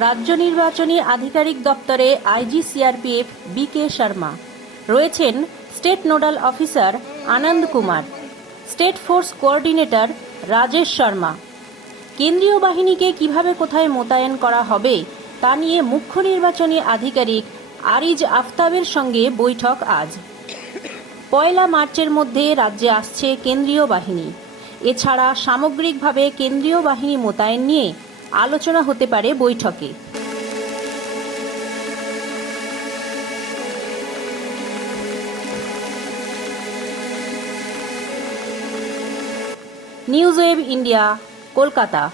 রাজ্য নির্বাচনী আধিকারিক দপ্তরে IG CRPF B K Sharma. রয়েছেন state nodal officer Anand Kumar. State force coordinator Rajesh Sharma. কেন্দ্রীয় বাহিনীকে কীভাবে কোথায় মোতায়েন করা হবে, তা নিয়ে মুখ্য নির্বাচনী আধিকারিক আরিজ আফতাবের সঙ্গে বৈঠক আজ। পয়লা মার্চের মধ্যে রাজ্যে আসছে কেন্দ্রীয় বাহিনী। এছাড়া সামগ্রিকভাবে কেন্দ্রীয় বাহিনী মোতায়েন নিয়ে আলোচনা হতে পারে বৈঠকে। News web India Kolkata.